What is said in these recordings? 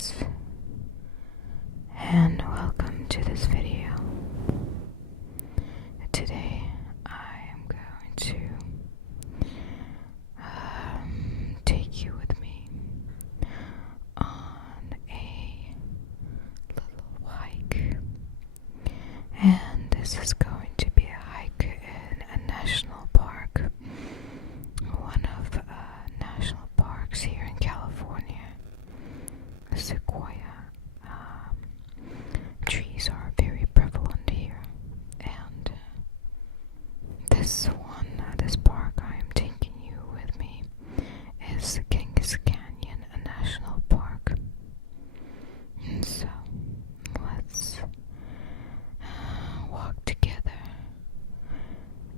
guys, and welcome to this video. Today I am going to take you with me on a little hike, and this is going to be a hike in a national park, one of national parks here in California. Sequoia trees are very prevalent here, and this park I am taking you with me is Kings Canyon National Park. And so let's walk together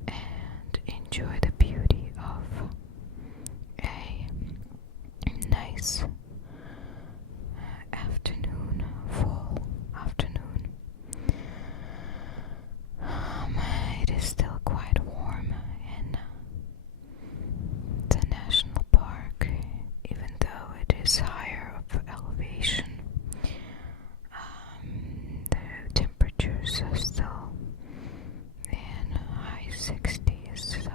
and enjoy the beauty of a nice fall afternoon. It is still quite warm in the national park, even though it is higher of elevation. The temperatures are still in high 60s, so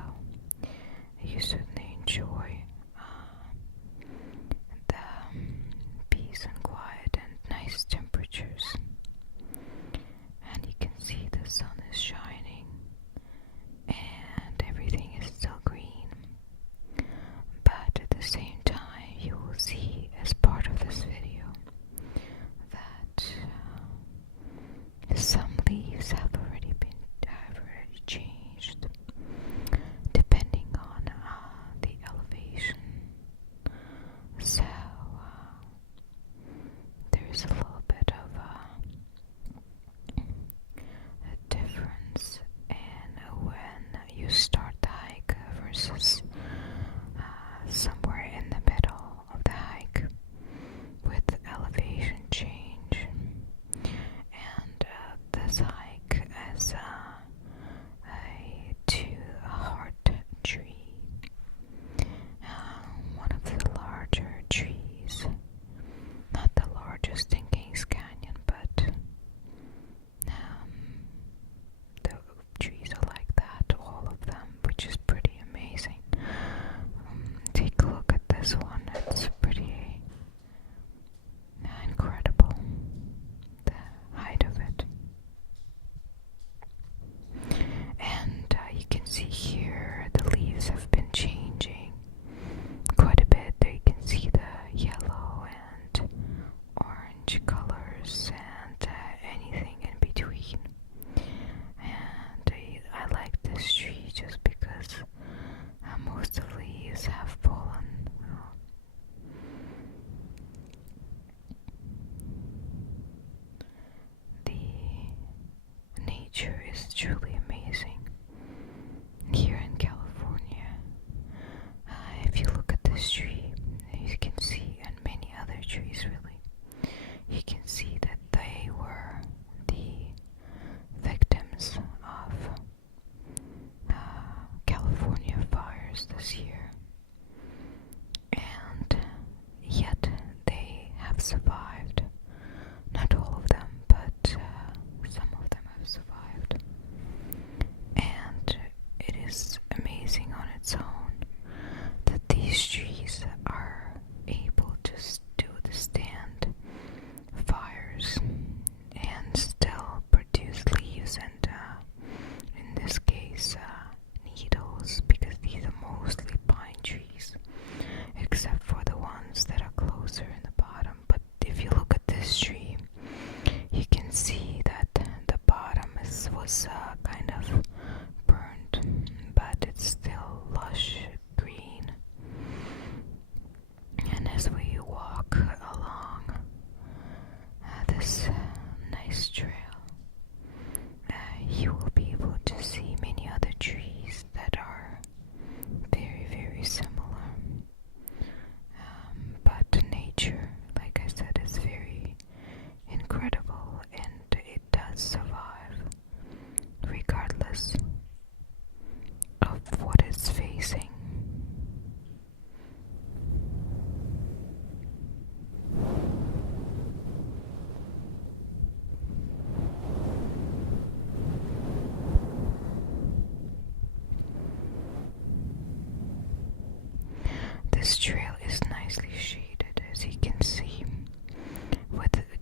you certainly enjoy the peace and quiet and nice temperatures. And you can see the sun is shining and everything is still green. But at the same time, you will see as part of this video that some leaves have already changed depending on the elevation. So there's a little bit of a difference in when you start the hike versus somewhere in the middle of the hike with elevation change. And this hike is a heart tree, one of the larger trees. Not the largest in Kings Canyon, but the trees are like that, all of them, which is pretty amazing. Take a look at this one, it's pretty incredible, the height of it. And you can see here the leaves have been changing quite a bit. There you can see the yellow and orange colors and anything in between. And I like this tree just because most of the leaves have fallen. The nature is truly amazing here in California. If you look at this tree, you can see, and many other trees really, you can see that they were the victims of California fires this year, and yet they have survived. Not all of them, but some of them have survived.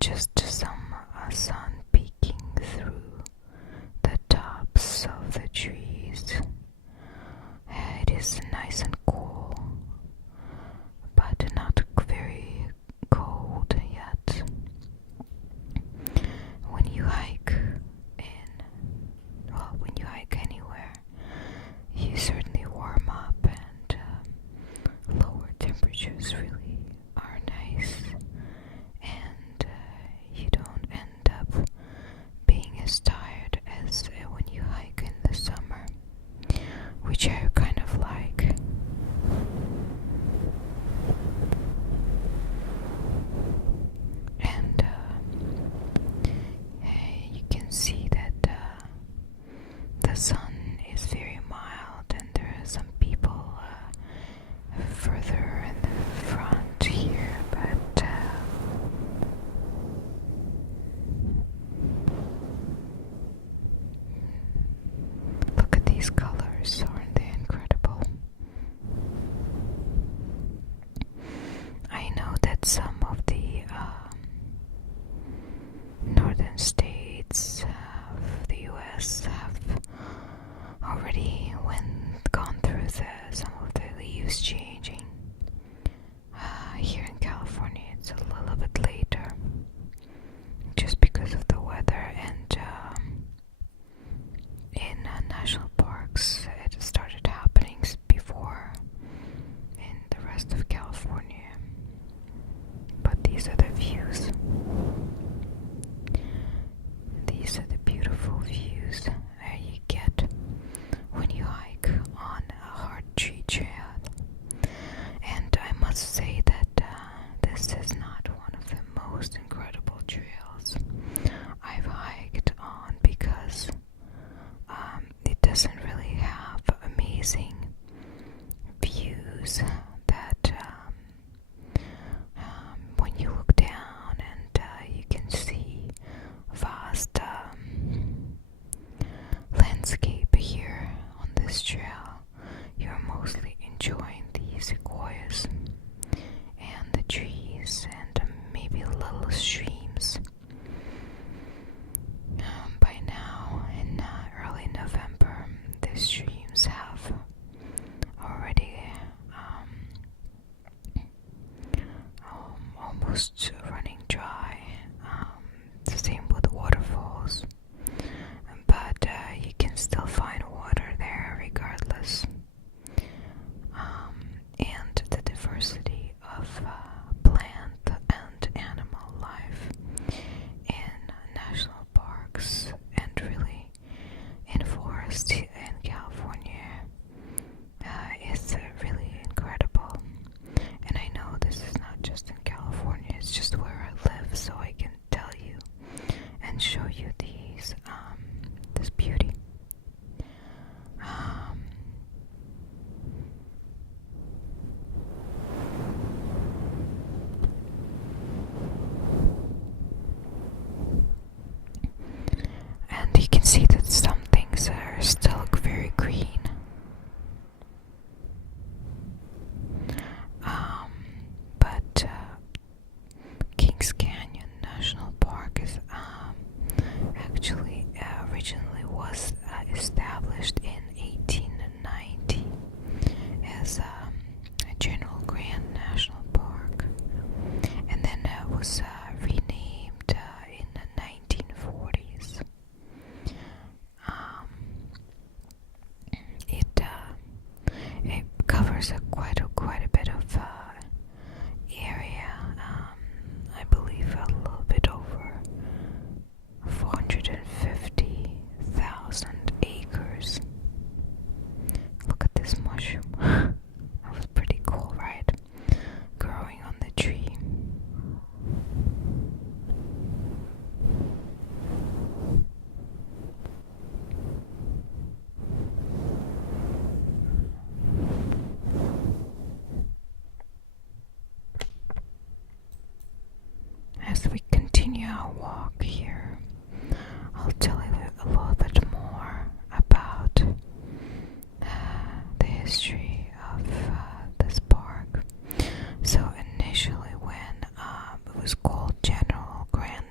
just some sun peeking through the tops of the trees. It is nice and cool, but not very cold yet. When you hike when you hike anywhere, you certainly warm up, and lower temperatures really are nice, and you don't end up being as tired as when you hike in the summer, which I kind of like. And you can see that the sun is very mild, and there are some people further in the front here, but look at these colors, aren't they incredible? I know that some of the northern states of the US have already gone through some of the leaves changing. Here in California it's a little bit later, just because of the weather, and in national parks it started happening before in the rest of California. But these are the views. These are the beautiful views you get when you hike on a hard tree trail. And I must say that this is not one of the most incredible trails I've hiked on, because it doesn't really have amazing views that when you look down and you can see vast landscape here on this trail, you're mostly enjoying the sequoias and the trees and maybe little streams. By now, in early November, the streams have already almost running dry. The same with waterfalls, but you can still find water there regardless. And the diversity of plant and animal life in national parks and really in forests in California is really incredible. And I know this is not just in California, it's just where I live, so I can tell you and show you this beauty. And you can see that some things are still very green. But Kings Canyon National Park is actually originally was established in 1890 as a General Grant National Park, and then was renamed in the 1940s. It covers quite a bit of area. I believe a little bit over 450,000 acres. Look at this mushroom. That was pretty cool, right? Growing on the tree. As we continue our walk here, I'll tell you a little bit more about the history of this park. So initially when it was called General Grant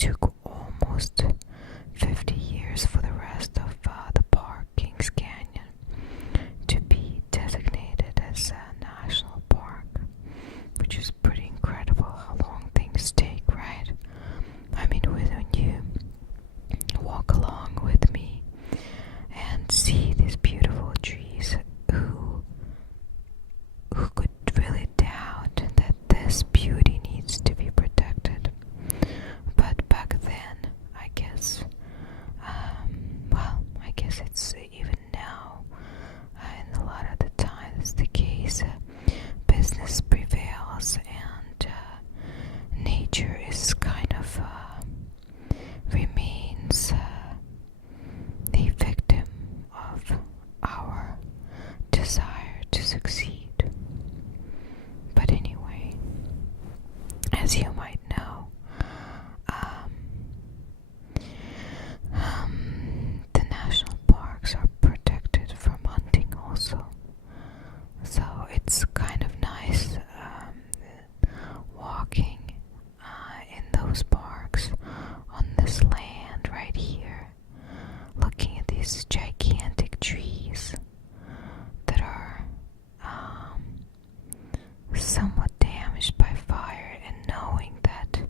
took almost 50 years for the rest of the park, Kings Canyon, to be designated as a national park, which is pretty incredible how long things take, right? I mean, when you walk along with me and see these beautiful trees, who could really doubt that this beauty needs to be protected? But back then, I guess, I guess it's even now, and a lot of the time it's the case, business prevails and nature is kind of remains a victim of our desire to succeed. But anyway, as you might know, the national parks are protected from hunting also. So it's kind of nice walking in those parks on this land right here, looking at these gigantic trees that are somewhat damaged by fire, and knowing that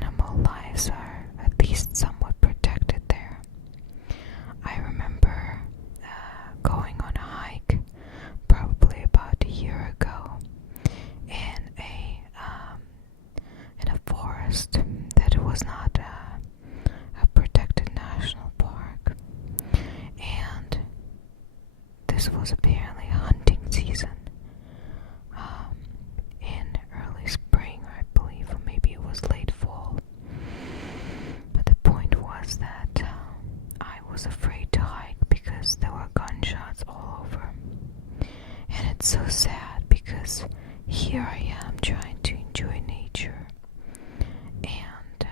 animal lives are at least somewhat protected there. I remember going on a hike probably about a year ago in a forest that was not a protected national park, and this was apparently hunting season in early spring, I believe, or maybe it was late fall. But the point was that I was afraid to hike because there were gunshots all over. And it's so sad because here I am trying to enjoy nature, and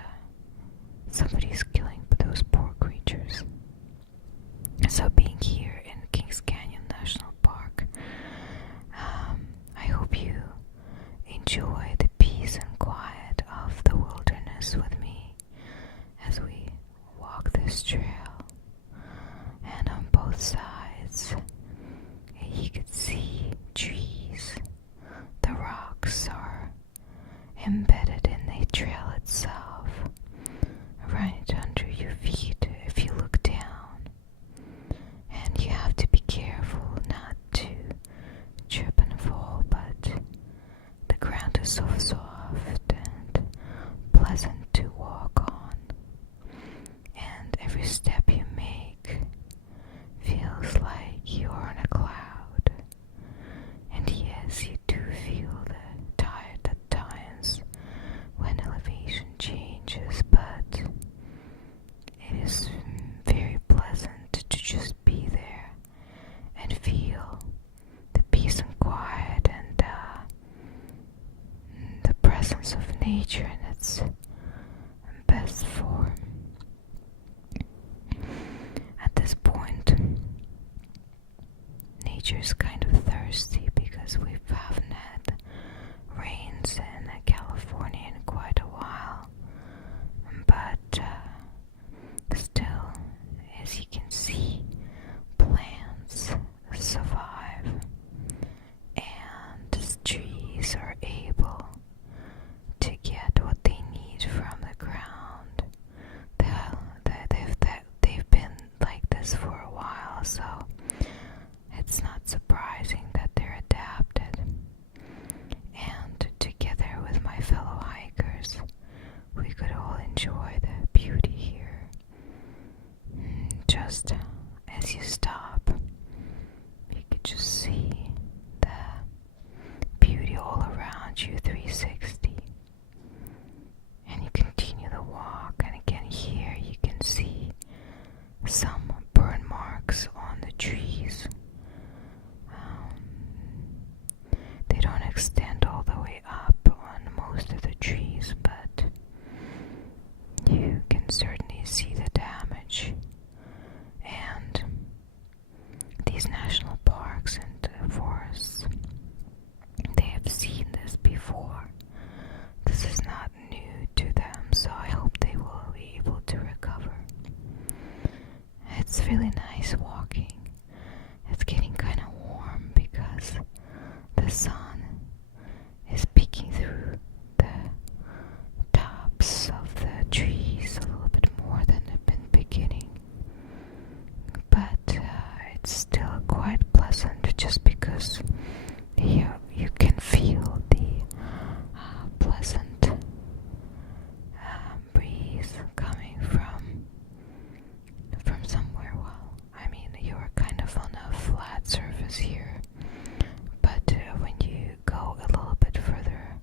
somebody's killing those poor creatures. So being here in Kings Canyon National Park, I hope you enjoy the peace and quiet of the wilderness with me as we walk this trail. And on both sides, you can see trees. The rocks are embedded in the trail itself, right under your feet if you look down. And you have to be careful not to trip and fall, but the ground is so soft and pleasant to walk on. And every step you make feels like you're on a cloud. And yes, you do feel the tired at times when elevation changes, but it is very pleasant to just be there and feel the peace and quiet and the presence of nature in its best form. At this point, nature is kind of thirsty because we haven't had rains in California in quite a while. But still, as you can see, plants survive, and trees are able to get what they need from the ground. They've been like this for a while, so it's not surprising that they're adapted. And together with my fellow hikers, we could all enjoy the beauty here. Just as you stop, you could just see the beauty all around you 360. And you continue the walk, and again here you can see some burn marks on the trees. They don't extend all the way up on most of the trees, but you can certainly see the damage. And these national parks and forests, they have seen this before. This is not new to them, so I hope they really nice walking. It's getting kind of warm because the sun is peeking through the tops of the trees a little bit more than at the beginning. But it's still quite pleasant just because you can feel the pleasant breeze coming from somewhere. Well, I mean, you're kind of on a flat surface here, but when you go a little bit further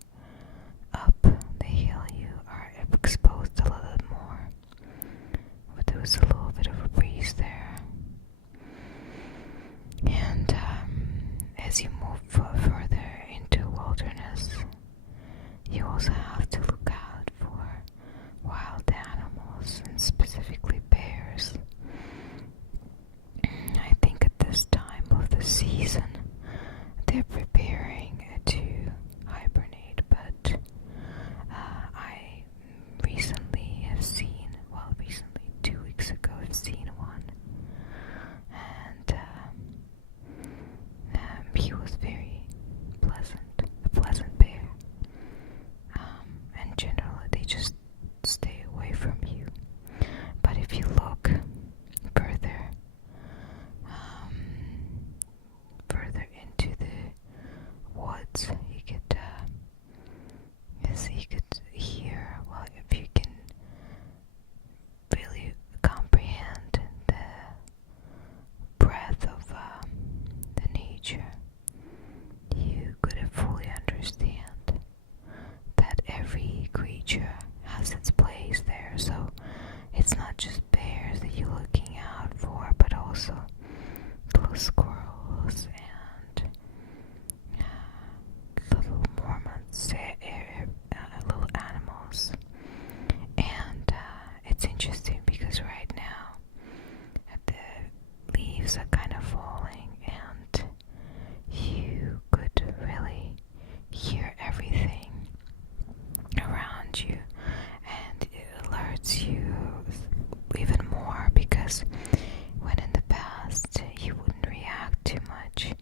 up the hill, you are exposed a little bit more. But there was a little bit of a breeze there. And as you move further into wilderness, you also have to look out for wild animals, and specifically bears. I think at this time of the season they're preparing to hibernate, but I recently have seen, 2 weeks ago I've seen one, and he was very a pleasant bear. And generally they just stay away from you. But if you look further into the woods, you could hear, well, if you can really comprehend the breadth of the nature, you could fully understand that every creature has its place there. So it's not just bears that you're looking out for, but also little squirrels and little marmots, little animals. And it's interesting because right now the leaves are kind of falling, and you could really hear everything around you, and it alerts you even more, because when in the past you wouldn't react too much,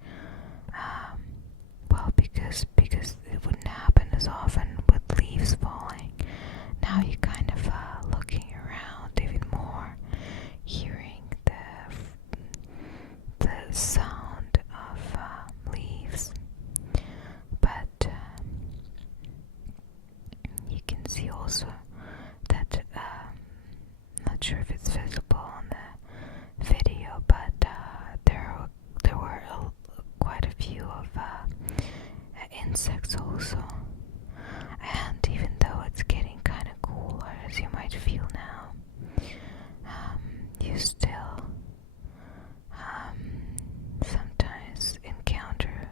because it wouldn't happen as often with leaves falling. Now you kind of looking around even more, hearing the sound of leaves. But you can see also that not sure if it's visible on the video, but there were quite a few of insects also. And even though it's getting kind of cooler, as you might feel now, you still sometimes encounter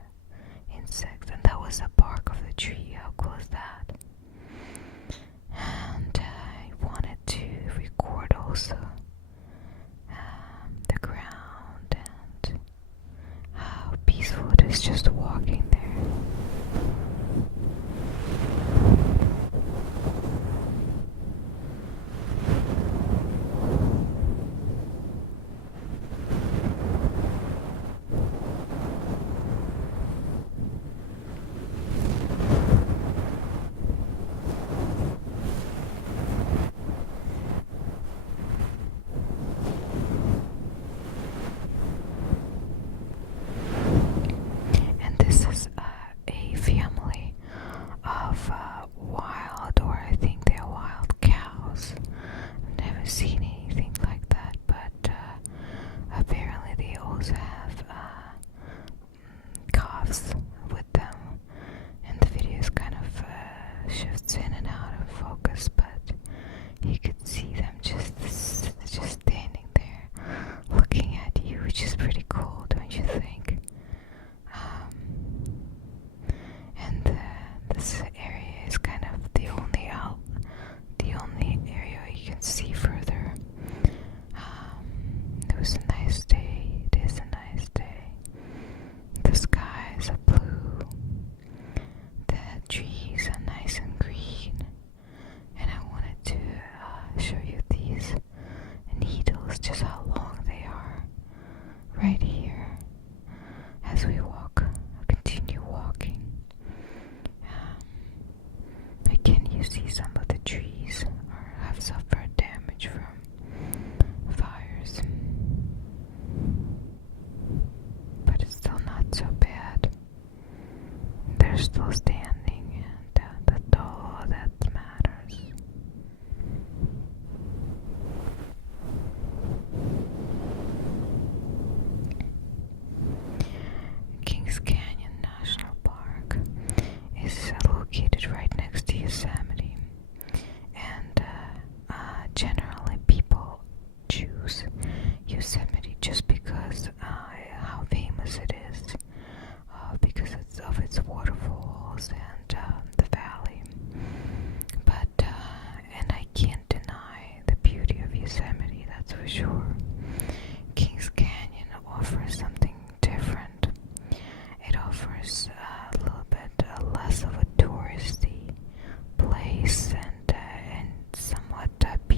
insects, and that was the bark of the tree. How cool is that? And I wanted to record also the ground and how peaceful it is just walking there. Just how long they are.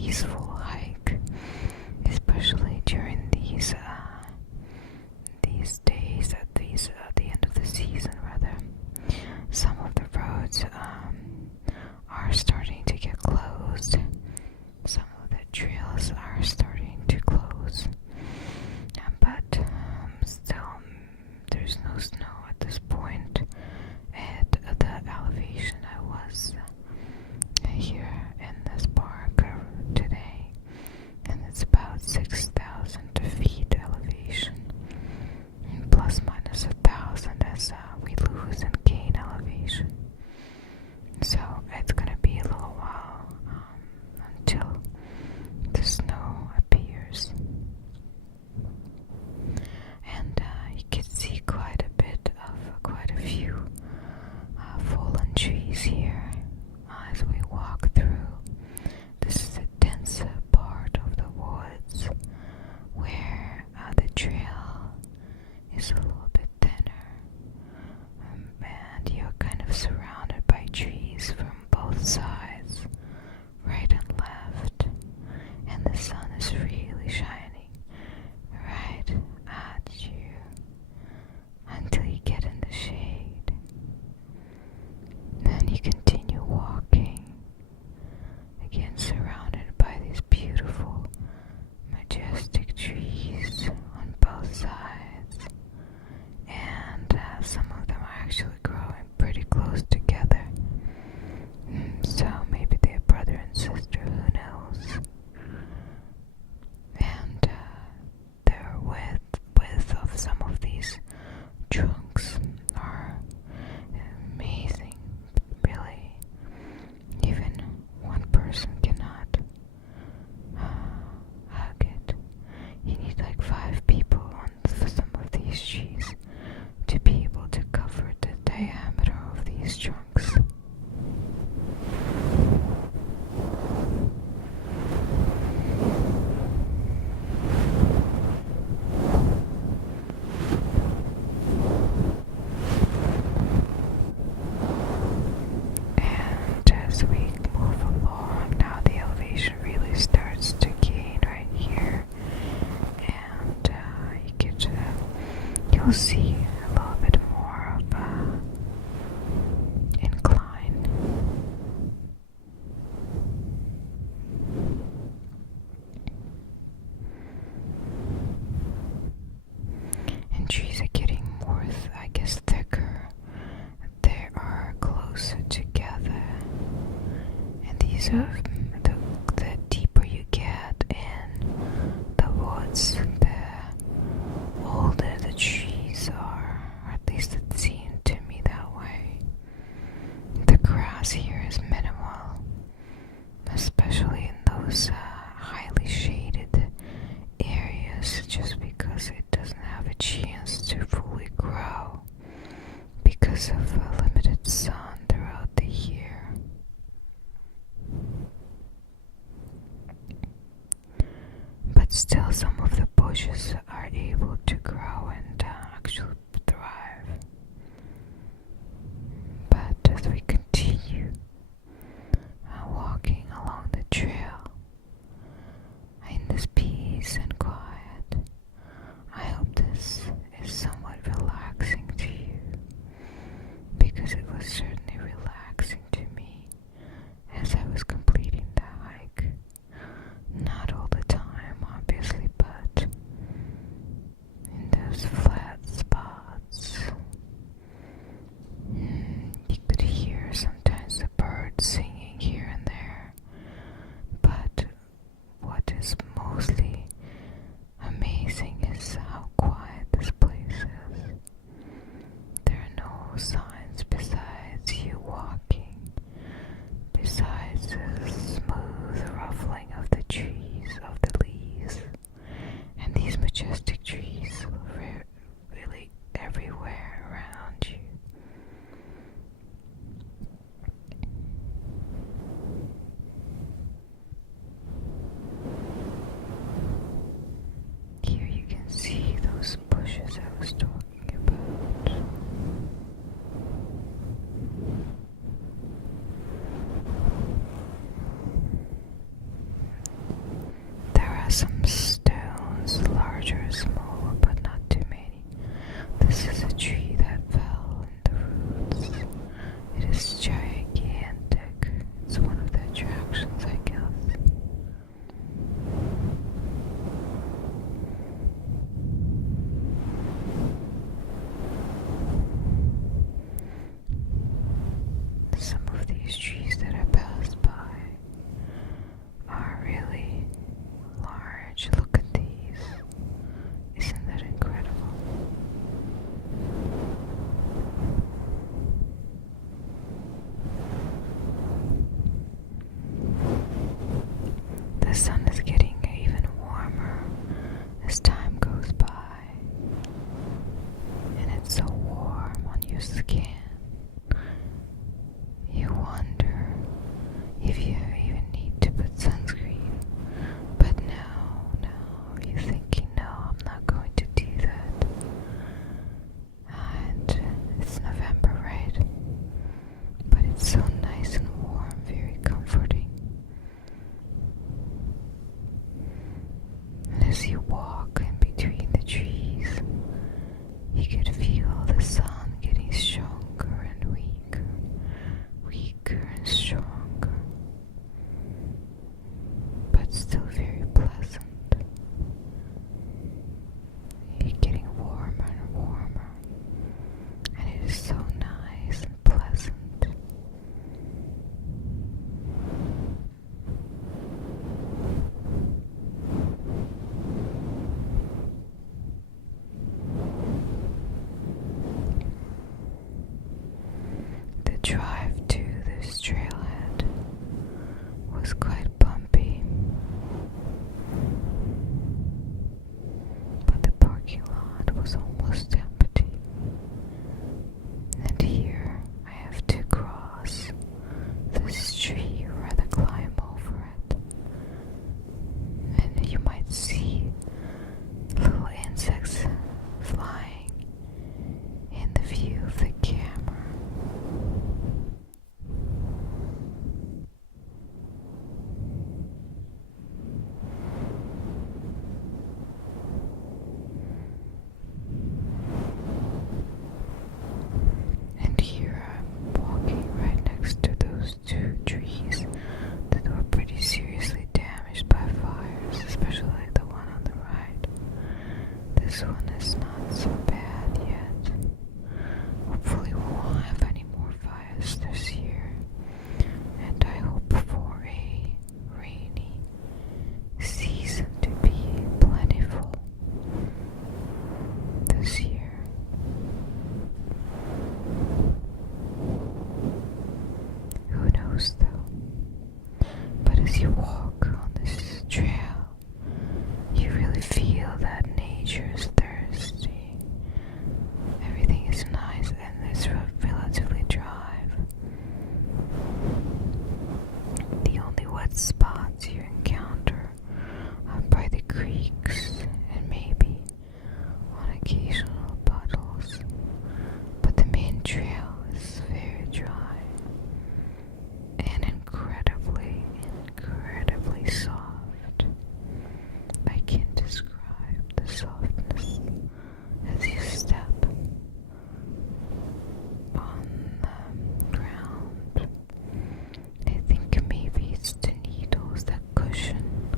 peaceful hike, especially during these days at the end of the season. Rather, some of the roads are starting to get closed. Some of the trails are starting to close, but still, there's no snow at this point. At the elevation I was here in this park today, and it's about 6,000 feet elevation, plus minus 1,000 as we lose and gain elevation. So it's gonna be a little while until the snow appears, and you can see quite a few fallen trees here as we walk through. This is a denser part of the woods where the trail is a little bit thinner, and you're kind of surrounded by trees from both sides, right and left, and the sun is really shining right at you until you get in the shade. Then you continue walking, again surrounded by these beautiful, majestic trees on both sides, and some of them are actually growing pretty close together. So maybe they're brother and sister, who knows? And the width of some of these trunks are amazing. Really, even one person cannot hug it. You need like 5 people on some of these trees to be able to cover the diameter of these trunks. And as we move along, now the elevation really starts to gain right here, and you'll see a little bit more of incline. And trees are getting more, I guess, thicker. They are closer together, and these are the deeper you get in the woods, the older the trees are, or at least it seemed to me that way. The grass here is minimal, especially in those highly shaded areas, just because it doesn't have a chance to fully grow because of limited sun throughout the year. But still, some of the bushes are able to grow and actually thrive. But as we continue walking along the trail in this peace and quiet, I hope this is somewhat relaxing to you, because it was certainly relaxing to me as I was completing the hike. Not all the time, obviously, but in those flat spots has some stones, larger and smaller, but not too many. This is a tree that fell in the roots. It is gigantic. It's one of the attractions, I guess. Some of these trees that I passed by are really large. Look at these. Isn't that incredible? The sun is getting even warmer as time goes by, and it's so warm on your skin. You wonder if you even need to put sunscreen, but no, you're thinking, no, I'm not going to do that. And it's November, right? But it's so nice and warm, very comforting. And as you walk in between the trees, you could feel the sun getting stronger and weaker and stronger, but still very pleasant. You're getting warmer and warmer, and it is so nice and pleasant. The drive to this trailhead was quite bumpy, but the parking lot was almost empty. And here I have to cross this tree or rather climb over it. And you might see little insects flying in the view of the camera. And here I'm walking right next to those two trees that were pretty seriously damaged by fires, especially like the one on the right. This one is not so bad yet. Hopefully we won't have any more fires this year. And I hope for a rainy season to be plentiful this year. Who knows though? But as you walk on this trail, you really feel that nature is thirsty. Everything is nice and it's relatively dry. The only wet spots you encounter are by the creeks and maybe on occasional puddles, but the main trail is very dry and incredibly soft. I can't describe the softness as you step on the ground. I think maybe it's the needles that cushion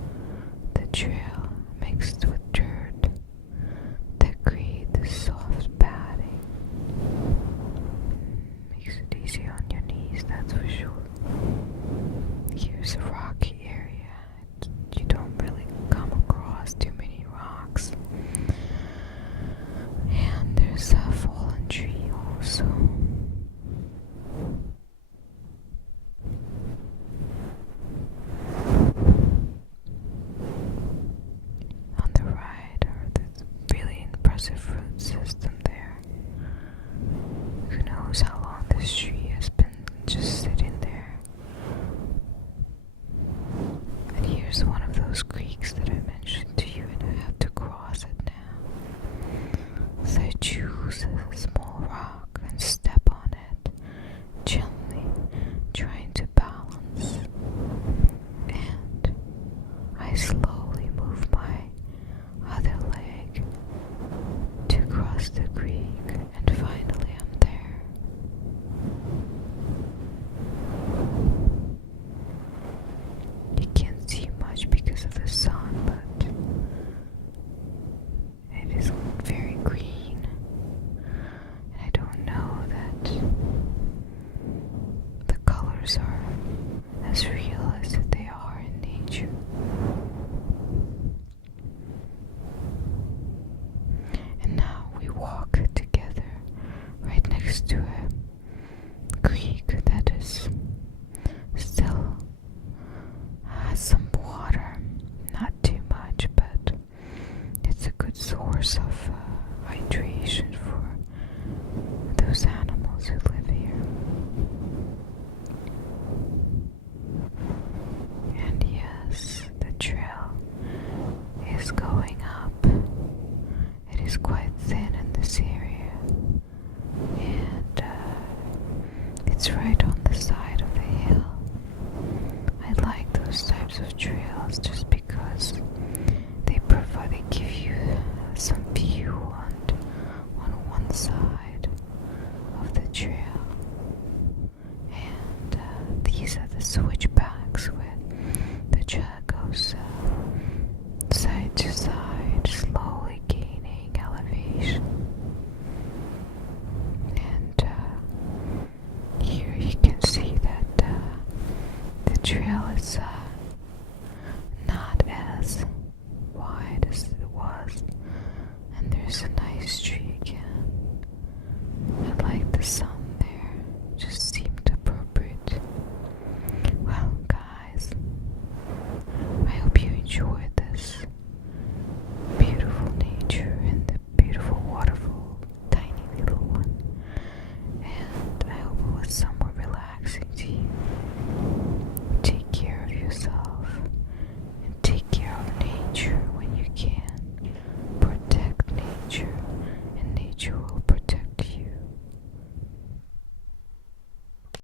the trail mixed with dirt that create the soft padding. Makes it easy on your knees, that's for sure. Here's a rocky area. You don't really come across too many rocks. And there's a fallen tree also. On the right are this really impressive root system there. Who knows how long this tree has been just sitting there. And here's one of those creeks that I mentioned to you, and I have to cross it now. So I choose a small rock and step on it, gently trying to balance. And I slowly move source of hydration for those animals who live here. And yes, the trail is going up. It is quite thin in this area, and it's right on the side of the hill. I like those types of trails just because they give you some view on one side of the trail, and these are the switchbacks where the trail goes side to side, slowly gaining elevation. And here you can see that the trail is not as wide as it was, and there's a nice tree again. I like the sun there, just seemed appropriate. Well, guys, I hope you enjoyed